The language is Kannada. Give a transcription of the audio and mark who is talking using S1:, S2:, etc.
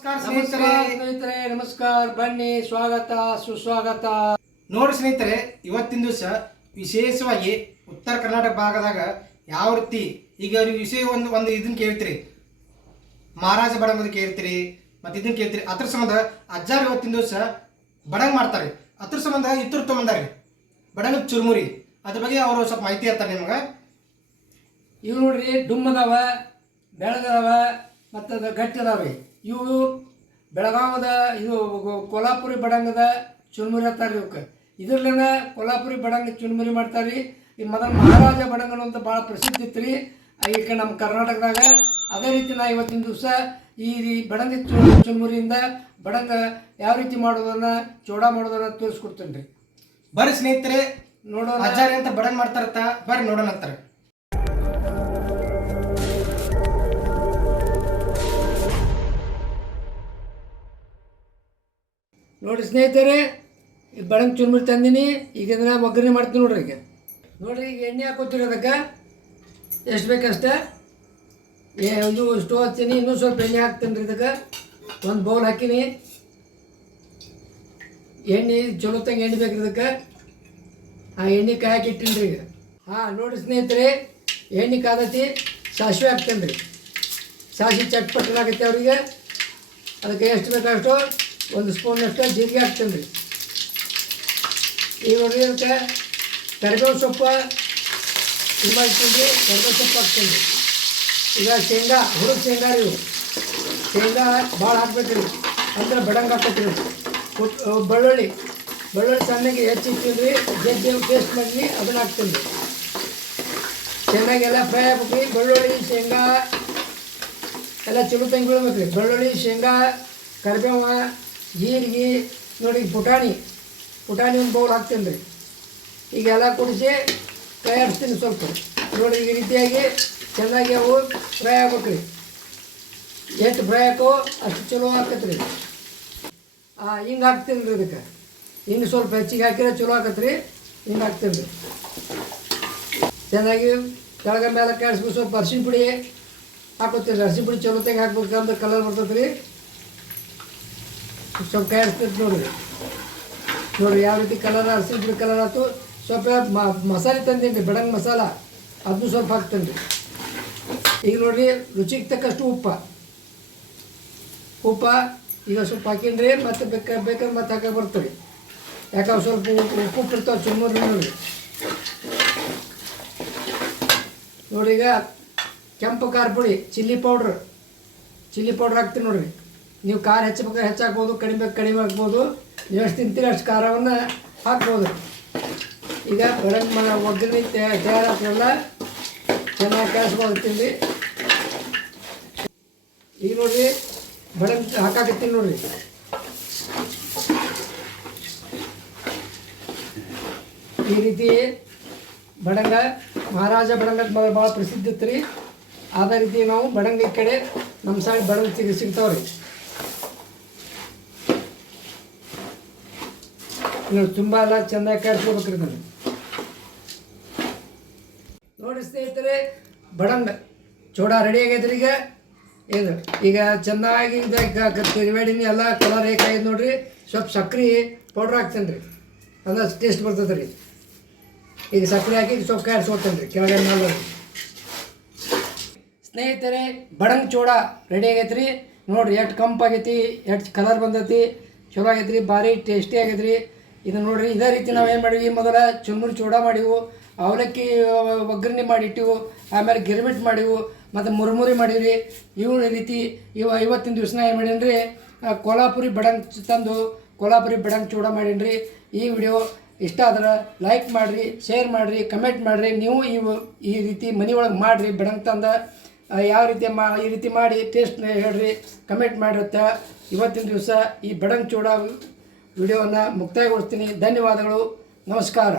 S1: ನಮಸ್ಕಾರ ಸ್ನೇಹಿತರೆ.
S2: ನಮಸ್ಕಾರ ಸ್ನೇಹಿತರೆ ನಮಸ್ಕಾರ. ಬನ್ನಿ ಸ್ವಾಗತ ಸುಸ್ವಾಗತ.
S1: ನೋಡಿ ಸ್ನೇಹಿತರೆ ಇವತ್ತಿನ ದಿವಸ ವಿಶೇಷವಾಗಿ ಉತ್ತರ ಕರ್ನಾಟಕ ಭಾಗದಾಗ ಯಾವ ರೀತಿ ಈಗ ಅವ್ರಿಗೆ ವಿಷಯ ಒಂದು ಒಂದು ಇದನ್ನ ಕೇಳ್ತೀರಿ. ಮಹಾರಾಜ ಬಡಂಗದ ಕೇಳ್ತೀರಿ ಮತ್ತೆ ಇದನ್ನ ಕೇಳ್ತೀರಿ. ಅದ್ರ ಸಂಬಂಧ ಅಜ್ಜಾರು ಇವತ್ತಿನ ದಿವಸ ಬಡಂಗ್ ಮಾಡ್ತಾರೆ. ಅದ್ರ ಸಂಬಂಧ ಇತರ ತೊಗೊಂಡಾರಿ ಬಡಂಗ್ ಚುರುಮುರಿ. ಅದ್ರ ಬಗ್ಗೆ ಅವರು ಸ್ವಲ್ಪ ಮಾಹಿತಿ ಹೇಳ್ತಾರೆ ನಿಮ್ಗೆ.
S2: ಇವು ನೋಡ್ರಿ ಡುಮ್ಮದವ ಬೆಳಗದವ ಬೆಳಗದಾವ ಮತ್ತು ಅದು ಗಟ್ಟಿ ಅದಾವೆ ಇವು ಬೆಳಗಾವದ ಇದು ಕೊಲ್ಹಾಪುರಿ ಬಡಂಗದ ಚುನ್ಮುರಿ ಅಂತಾರೆ ಇವಕ್ಕೆ ಇದ್ರಲ್ಲಿನ ಕೊಲ್ಹಾಪುರಿ ಬಡಂಗ ಚುನ್ಮುರಿ ಮಾಡ್ತಾರೆ ಈ ಮೊದಲು ಮಹಾರಾಜ ಬಡಂಗನು ಅಂತ ಭಾಳ ಪ್ರಸಿದ್ಧಿ ಇತ್ತು ರೀ ಈಗ ನಮ್ಮ ಕರ್ನಾಟಕದಾಗ. ಅದೇ ರೀತಿ ನಾ ಇವತ್ತಿನ ದಿವಸ ಈ ರೀ- ಬಡಂಗ ಚುನ್ಮುರಿಯಿಂದ ಬಡಂಗ ಯಾವ ರೀತಿ ಮಾಡೋದನ್ನ ಚೋಡ ಮಾಡೋದನ್ನ ತೋರಿಸ್ಕೊಡ್ತೇನೆ ರೀ
S1: ಬರ್ರಿ ಸ್ನೇಹಿತರೆ
S2: ನೋಡೋಣ.
S1: ಅಜ್ಜಾರಿ ಅಂತ ಬಡಂಗ್ ಮಾಡ್ತಾರತ್ತ. ಬರ್ರಿ ನೋಡೋಣ ಅಂತಾರೆ.
S2: ನೋಡಿ ಸ್ನೇಹಿತರೆ, ಈ ಬೆಳಗ್ಗೆ ಚುರುಮುರಿ ತಂದಿನಿ ಈಗ ಒಗ್ಗರಣೆ ಮಾಡ್ತೀನಿ ನೋಡ್ರಿ ಈಗ. ನೋಡ್ರಿ ಈಗ ಎಣ್ಣೆ ಹಾಕೋತೀರಿ ಅದಕ್ಕೆ? ಎಷ್ಟು ಬೇಕಷ್ಟೇ? ಏ ಒಂದು ಸ್ಟೋವ್ ಹಚ್ತೀನಿ ಇನ್ನೂ ಸ್ವಲ್ಪ ಎಣ್ಣೆ ಹಾಕ್ತೀನಿ ರೀ ಇದಕ್ಕೆ. ಒಂದು ಬೌಲ್ ಹಾಕಿನಿ. ಎಣ್ಣೆ ಚಲೋ ತಂಗ ಎಣ್ಣೆ ಬೇಕು ಇದಕ್ಕೆ. ಆ ಎಣ್ಣೆ ಕಾಯಕ್ಕೆ ರೀ ಈಗ. ಹಾಂ, ನೋಡ್ರಿ ಸ್ನೇಹಿತರೆ, ಎಣ್ಣೆ ಕಾದತಿ, ಸಾಸಿವೆ ಹಾಕ್ತೇನೆ ರೀ ಸಾಸಿವೆ ಚಟ್ಪಟ್ಟಾಗತ್ತೆ ಅವ್ರಿಗೆ. ಅದಕ್ಕೆ ಎಷ್ಟು ಬೇಕಷ್ಟು ಒಂದು ಸ್ಪೂನಷ್ಟು ಜೀರಿಗೆ ಹಾಕ್ತೀನಿ. ರೀ ಈಗ ಅದಕ್ಕೆ ಕರಿಬೇವು ಸೊಪ್ಪು ತುಂಬ ಹಾಕ್ತೀನಿ ಕರಿಬೇವು ಸೊಪ್ಪು ಹಾಕ್ತೀನಿ. ಈಗ ಶೇಂಗಾ ಹುಡುಗ ಶೇಂಗಾ ರೀ ಶೇಂಗಾ ಭಾಳ ಹಾಕ್ಬೇಕು ರೀ ಅಂದ್ರೆ ಬಡಂಗ್ ಹಾಕ್ಬೇಕ್ರಿ ಬೆಳ್ಳುಳ್ಳಿ. ಬೆಳ್ಳುಳ್ಳಿ ಸಣ್ಣಗೆ ಹೆಚ್ಚು ಇಟ್ಟಿನಿ ರೀ ಜಜ್ಜಿ ಟೇಸ್ಟ್ ಮಾಡಿ ಅದನ್ನ ಹಾಕ್ತೀನಿ. ಚೆನ್ನಾಗೆಲ್ಲ ಫ್ರೈ ಆಗ್ಬೇಕು. ರೀ ಬೆಳ್ಳುಳ್ಳಿ, ಶೇಂಗಾ ಎಲ್ಲ ಚಲೋ ತಂಗಿ ಬೀಳ್ಬೇಕು ರೀ ಬೆಳ್ಳುಳ್ಳಿ, ಶೇಂಗಾ, ಕರಿಬೇವ ಜೀರಿಗೆ ನೋಡಿ ಪುಟಾಣಿ. ಪುಟಾಣಿ ಒಂದು ಬೌಲ್ ಹಾಕ್ತೀನಿ ರೀ. ಈಗ ಎಲ್ಲ ಕುಡಿಸಿ ತಯಾರಿಸ್ತೀನಿ ಸ್ವಲ್ಪ. ನೋಡಿ ಈ ರೀತಿಯಾಗಿ ಚೆನ್ನಾಗಿ ಅವು ಫ್ರೈ ಆಗ್ಬೇಕು ರೀ. ಎಷ್ಟು ಫ್ರೈ ಹಾಕೋ ಅಷ್ಟು ಚಲೋ ಆಕತ್ತೆ ರೀ. ಹಿಂಗೆ ಹಾಕ್ತೀನಿ ರೀ ಅದಕ್ಕೆ ಹಿಂಗೆ ಸ್ವಲ್ಪ ಹೆಚ್ಚಿಗೆ ಹಾಕಿದ್ರೆ ಚಲೋ ಆಕತ್ತೆ ರೀ. ಹಿಂಗೆ ಹಾಕ್ತೀನಿ ರೀ. ಚೆನ್ನಾಗಿ ಕೆಳಗ ಮೇಲೆ ಕಾಯಿಸ್ಬೇಕು ಸ್ವಲ್ಪ ಅರ್ಶಿನ ಪುಡಿ ಹಾಕೋತೀರಿ ಅರ್ಶಿನ ಪುಡಿ ಚಲೋ ತೆಗೆ ಹಾಕ್ಬೇಕು ಅಂದ್ರೆ ಕಲರ್ ಬರ್ತೈತೆ ರೀ. ಸ್ವಲ್ಪ ಕಾಯಿಸ್ತೈತೆ ನೋಡ್ರಿ ನೋಡ್ರಿ ಯಾವ ರೀತಿ ಕಲರ್ ಆಡಿಸಿದ್ರು ಕಲರ್ ಆಯ್ತು ಸ್ವಲ್ಪ ಮಸಾಲೆ ತಂದೀನಿ ರೀ ಬೆಡಂಗ್ ಮಸಾಲ ಅದನ್ನು ಸ್ವಲ್ಪ ಹಾಕ್ತೇನೆ ರೀ ಈಗ ನೋಡ್ರಿ ರುಚಿಗೆ ತಕ್ಕಷ್ಟು ಉಪ್ಪ ಉಪ್ಪ ಈಗ ಸ್ವಲ್ಪ ಹಾಕಿನ್ರಿ ಮತ್ತೆ ಬೇಕ ಬೇಕಾದ್ರೆ ಮತ್ತೆ ಹಾಕಿ ಬರ್ತೀವಿ ಯಾಕಂದ್ರೆ ಸ್ವಲ್ಪ ಉಪ್ಪು ನೋಡ್ರಿ ಚುಮ್ಮರಿ ನೋಡ್ರಿ ನೋಡಿ ಈಗ ಕೆಂಪು ಖಾರ ಪುಡಿ ಚಿಲ್ಲಿ ಪೌಡ್ರ್ ಚಿಲ್ಲಿ ಪೌಡ್ರ್ ಹಾಕ್ತೀನಿ ನೋಡ್ರಿ ನೀವು ಖಾರ ಹೆಚ್ಚಬೇಕು ಹೆಚ್ಚಾಕ್ಬೋದು ಕಡಿಮೆ ಕಡಿಮೆ ಹಾಕ್ಬೋದು ಎಷ್ಟು ತಿಂತೀರಿ ಅಷ್ಟು ಖಾರವನ್ನು ಹಾಕ್ಬೋದು. ಈಗ ಬೆಳಗ್ಗೆ ಮನ ಒಗ್ಗರಣೆ ತಯಾರಾಗ್ತದಲ್ಲ ಚೆನ್ನಾಗಿ ಕಾಯಿಸ್ಕೊಳ್ತೀನಿ ಈಗ ನೋಡಿರಿ ಬಡನ್ ಹಾಕಾಕತ್ತೀನಿ ನೋಡಿರಿ. ಈ ರೀತಿ ಬಡಂಗ, ಮಹಾರಾಜ ಬಡಂಗ ಭಾಳ ಪ್ರಸಿದ್ಧ ಇತ್ತು ರೀ ಅದೇ ರೀತಿ ನಾವು ಬಡಂಗ ಕಡೆ ನಮ್ಮ ಸೈಡ್ ಬಡಂಗ ಸಿಗ್ತಾವ್ರಿ. ಸಿಗ್ತಾವೆ ನೋಡಿ ತುಂಬ ಎಲ್ಲ ಚೆಂದಾಗಿ ಕಾಯಿಸ್ಕೋಬೇಕ್ರಿ ನಾನು ನೋಡಿ ಸ್ನೇಹಿತರೆ ಬಡಂಗ ಚೂಡ ರೆಡಿ ಆಗೈತ್ರಿ ಈಗ. ಏನು ಈಗ ಚೆನ್ನಾಗಿ ಇದು ತಿರುವಾಡಿನಿ ಎಲ್ಲ ಕಲರ್ ಹೇಗಾಗಿದೆ ನೋಡಿರಿ. ಸ್ವಲ್ಪ ಸಕ್ರೆ ಪೌಡ್ರ್ ಹಾಕ್ತೇನೆ ರೀ ಅಲ್ಲ ಟೇಸ್ಟ್ ಬರ್ತದೆ ರೀ. ಈಗ ಸಕ್ಕರೆ ಹಾಕಿ ಸ್ವಲ್ಪ ಕಾಯಿಸ್ಕೊಡ್ತೇನೆ ರೀ ಕೆಳಗೆ ಮೇಲೆ. ಸ್ನೇಹಿತರೆ ಬಡಂಗ್ ಚೂಡ ರೆಡಿ ಆಗೈತೆ ರೀ ನೋಡ್ರಿ, ಎಷ್ಟು ಕಂಪಾಗೈತಿ ಎಷ್ಟು ಕಲರ್ ಬಂದೈತಿ. ಚಲೋ ಆಗೈತ್ರಿ, ಭಾರಿ ಟೇಸ್ಟಿ ಆಗೈತೆ ರೀ ಇದು ನೋಡ್ರಿ, ಇದೇ ರೀತಿ ನಾವು ಏನು ಮಾಡಿವಿ? ಮೊದಲ ಚುರ್ಮುರಿ ಚೂಡ ಮಾಡಿವು, ಅವಲಕ್ಕಿ ಒಗ್ಗರಣೆ ಮಾಡಿಟ್ಟಿವು, ಆಮೇಲೆ ಗಿರ್ಮಿಟ್ ಮಾಡಿವು, ಮತ್ತು ಮುರುಮುರಿ ಮಾಡಿವ್ರಿ. ಇವು ರೀತಿ ಇವು ಐವತ್ತಿನ ದಿವಸ ಏನು ಮಾಡೀನಿ ರೀ ಕೊಲ್ಹಾಪುರಿ ಬಡಂಗ್ ತಂದು ಕೊಲ್ಹಾಪುರಿ ಬಡಂಗ್ ಚೂಡ ಮಾಡೀನಿ ಈ ವಿಡಿಯೋ ಇಷ್ಟ ಆದ್ರೆ ಲೈಕ್ ಮಾಡಿರಿ, ಶೇರ್ ಮಾಡಿರಿ, ಕಮೆಂಟ್ ಮಾಡಿರಿ. ನೀವು ಇವು ಈ ರೀತಿ ಮನೆ ಒಳಗೆ ಮಾಡಿರಿ, ಬಡಂಗ್ ತಂದ. ಯಾವ ರೀತಿ ಮಾ, ಈ ರೀತಿ ಮಾಡಿ, ಟೇಸ್ಟ್ನ ಹೇಳ್ರಿ, ಕಮೆಂಟ್ ಮಾಡಿರುತ್ತೆ. ಇವತ್ತಿನ ದಿವಸ ಈ ಬಡಂಗ್ ಚೂಡ ವಿಡಿಯೋವನ್ನು ಮುಕ್ತಾಯಗೊಳಿಸ್ತೀನಿ. ಧನ್ಯವಾದಗಳು. ನಮಸ್ಕಾರ.